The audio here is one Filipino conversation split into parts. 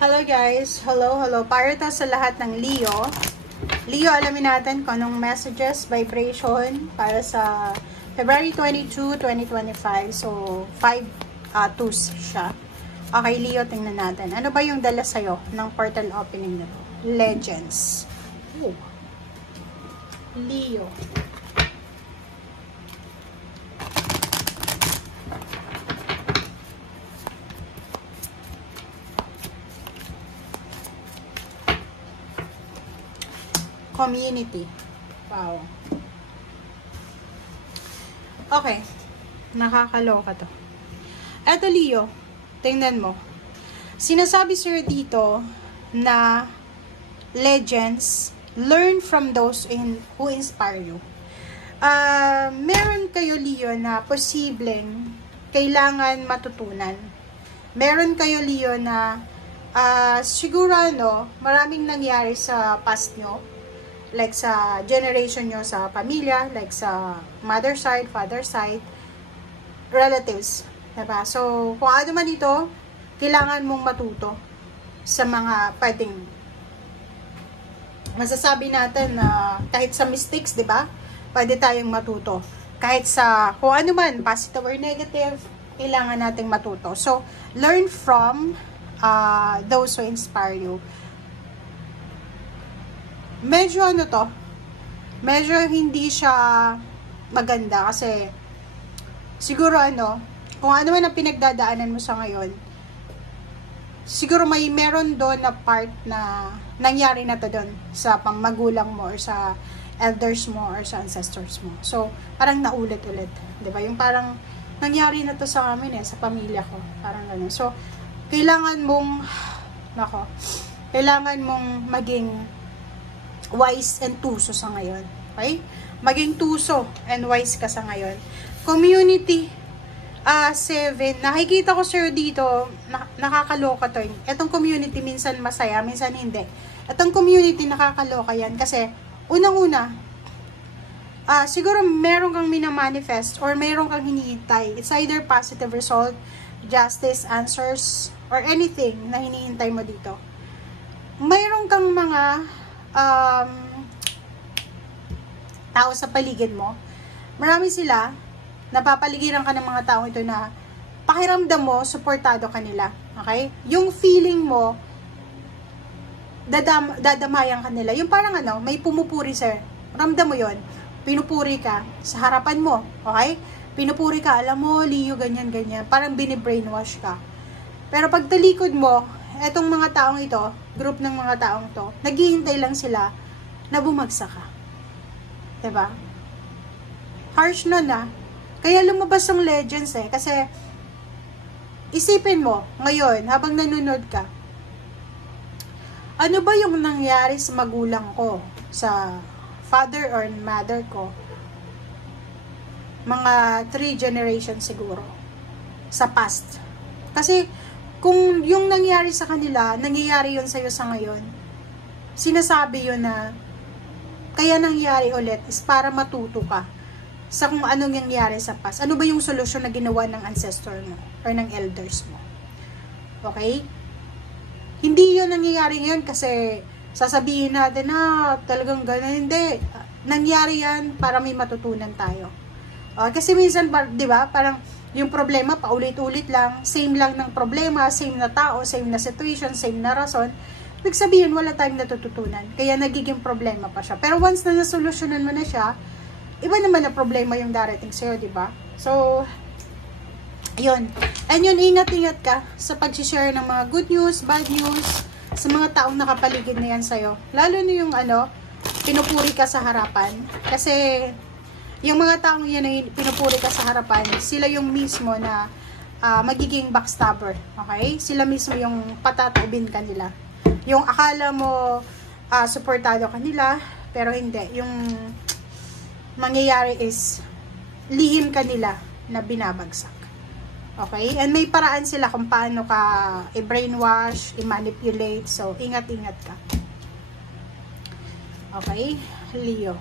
Hello guys! Hello! Para to sa lahat ng Leo. Leo, alamin natin kung anong messages, vibration para sa February 22, 2025. So, 5 twos siya. Okay, Leo, tingnan natin. Ano ba yung dala sa'yo ng portal opening nito? Legends. Ooh. Leo. Community. Wow. Okay. Nakakaloka to. Eto, Leo. Tingnan mo. Sinasabi sir dito na legends, learn from those who inspire you. Meron kayo, Leo, na posibleng kailangan matutunan. Meron kayo, Leo, na siguro maraming nangyari sa past nyo. Like sa generation nyo sa pamilya, like sa mother side, father side, relatives. Diba? So, kung ano man ito, kailangan mong matuto sa mga pwedeng masasabi natin na kahit sa mistakes, diba? Pwede tayong matuto. Kahit sa kung ano man, positive or negative, kailangan nating matuto. So, learn from those who inspire you. Medyo medyo hindi siya maganda kasi siguro kung ano man ang pinagdadaanan mo sa ngayon, siguro meron doon na part na nangyari na to doon sa pangmagulang mo or sa elders mo or sa ancestors mo. So, parang naulit-ulit. 'Di ba? Yung parang nangyari na to sa amin sa pamilya ko. Parang gano'n. So, kailangan mong maging wise and tuso sa ngayon. Okay? Maging tuso and wise ka sa ngayon. Community 7. Nakikita ko sir dito, nakakaloka to. Etong community minsan masaya, minsan hindi. Etong community nakakaloka yan kasi unang-una, siguro meron kang minamanifest or meron kang hinihintay. It's either positive result, justice, answers, or anything na hinihintay mo dito. Mayroon kang mga tao sa paligid mo. Marami sila, napapaligiran ka ng mga tao ito na pakiramdam mo, suportado ka nila. Okay? Yung feeling mo, dadamayan ka nila. Yung parang may pumupuri sir. Ramdam mo yon. Pinupuri ka sa harapan mo. Okay? Pinupuri ka, alam mo, Leo, ganyan. Parang binibrainwash ka. Pero pag talikod mo, etong mga taong ito, group ng mga taong to, naghihintay lang sila na bumagsak ka. Diba? Harsh nun Kaya lumabas ang legends kasi isipin mo, ngayon, habang nanonood ka, ano ba yung nangyari sa magulang ko, sa father or mother ko, mga 3 generations siguro, sa past. Kasi, kung yung nangyari sa kanila, nangyayari yun sa'yo sa ngayon, sinasabi yun na kaya nangyari ulit is para matuto ka sa kung anong nangyari sa past. Ano ba yung solusyon na ginawa ng ancestor mo or ng elders mo? Okay? Hindi yun nangyayari ngayon kasi sasabihin natin na talagang gano'n. Hindi. Nangyari yan para may matutunan tayo. Kasi minsan, di ba, parang yung problema, paulit-ulit lang, same lang ng problema, same na tao, same na situation, same na rason, ibig sabihin, wala tayong natututunan. Kaya nagiging problema pa siya. Pero once na nasolusyonan mo na siya, iba naman na problema yung darating sa'yo, di ba? So, yun. And yun, ingat-ingat ka sa pag-share ng mga good news, bad news, sa mga taong nakapaligid na yan sa'yo. Lalo na yung pinupuri ka sa harapan. Kasi, yung mga taong yan na pinupuri ka sa harapan, sila yung mismo na magiging backstabber. Okay? Sila mismo yung patataubin ka nila. Yung akala mo suportado ka nila, pero hindi. Yung mangyayari is lihim ka nila na binabagsak. Okay? And may paraan sila kung paano ka i-brainwash, i-manipulate. So, ingat-ingat ka. Okay? Leo.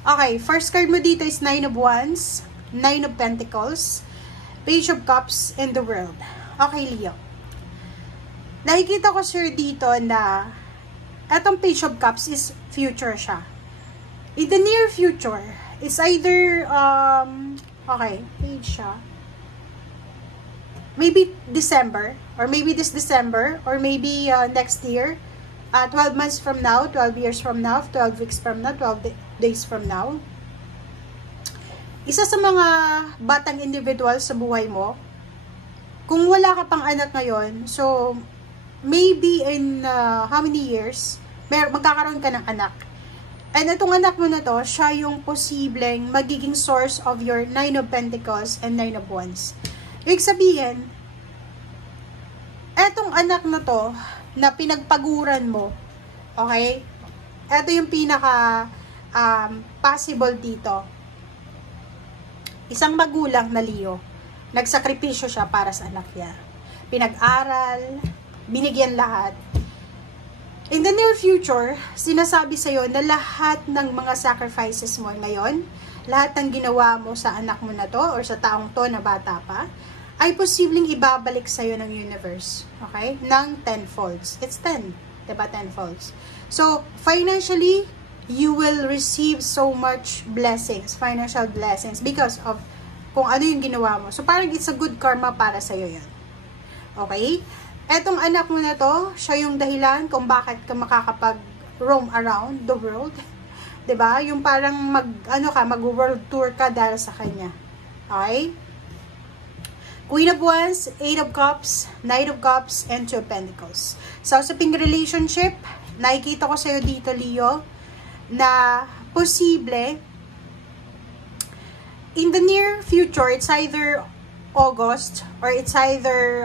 Okay, first card mo dito is 9 of Wands, 9 of Pentacles, Page of Cups and the World. Okay, Leo. Nakikita ko, sir, dito na etong Page of Cups is future siya. In the near future, it's either, okay, page siya. Maybe December, or maybe this December, or maybe next year, 12 months from now, 12 years from now, 12 weeks from now, 12 days from now. Isa sa mga batang individual sa buhay mo, kung wala ka pang anak ngayon, so maybe in how many years, magkakaroon ka ng anak. And itong anak mo na to, siya yung posibleng magiging source of your 9 of Pentacles and 9 of Wands. Ibig sabihin, etong anak na to, na pinagpaguran mo, okay? Ito yung pinaka possible dito. Isang magulang na Leo, nagsakripisyo siya para sa anak niya. Pinag-aral, binigyan lahat. In the near future, sinasabi sa'yo na lahat ng mga sacrifices mo ngayon, lahat ng ginawa mo sa anak mo na to, or sa taong to na bata pa, ay posibleng ibabalik sa'yo ng universe. Okay? Ng 10 folds. It's 10. Diba? 10 folds. So, financially, you will receive so much blessings, financial blessings, because of kung ano yung ginawa mo. So, parang it's a good karma para sa'yo yan. Okay? Etong anak mo na to, siya yung dahilan kung bakit ka makakapag-roam around the world. 'Di ba? Yung parang mag-world tour ka dahil sa kanya. Okay? Queen of Wands, 8 of Cups, 9 of Cups, and 2 of Pentacles. So, sa ping relationship, nakikita ko sa'yo dito, Leo, na posible, in the near future, it's either August, or it's either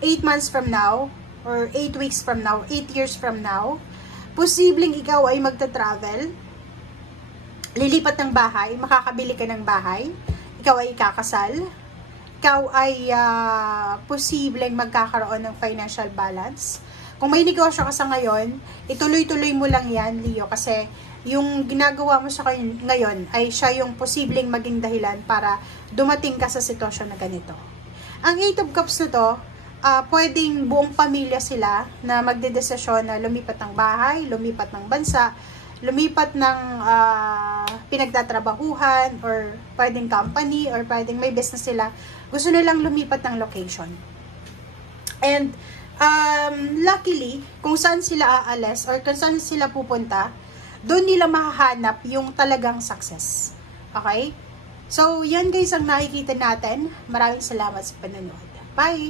8 months from now, or 8 weeks from now, 8 years from now, posibleng ikaw ay magta-travel, lilipat ng bahay, makakabili ka ng bahay, ikaw ay ikakasal, ikaw ay posibleng magkakaroon ng financial balance. Kung may negosyo ka sa ngayon, ituloy-tuloy mo lang yan, Leo, kasi yung ginagawa mo sa ngayon ay siya yung posibleng maging dahilan para dumating ka sa sitwasyon na ganito. Ang 8 of Cups na to, pwedeng buong pamilya sila na magdedesisyon na lumipat ng bahay, lumipat ng bansa, lumipat ng pinagtatrabahuhan, or pwedeng company, or pwedeng may business sila. Gusto nilang lumipat ng location. And luckily, kung saan sila aalis or kung saan sila pupunta, doon nila mahahanap yung talagang success. Okay? So, yan guys ang nakikita natin. Maraming salamat sa panonood. Bye!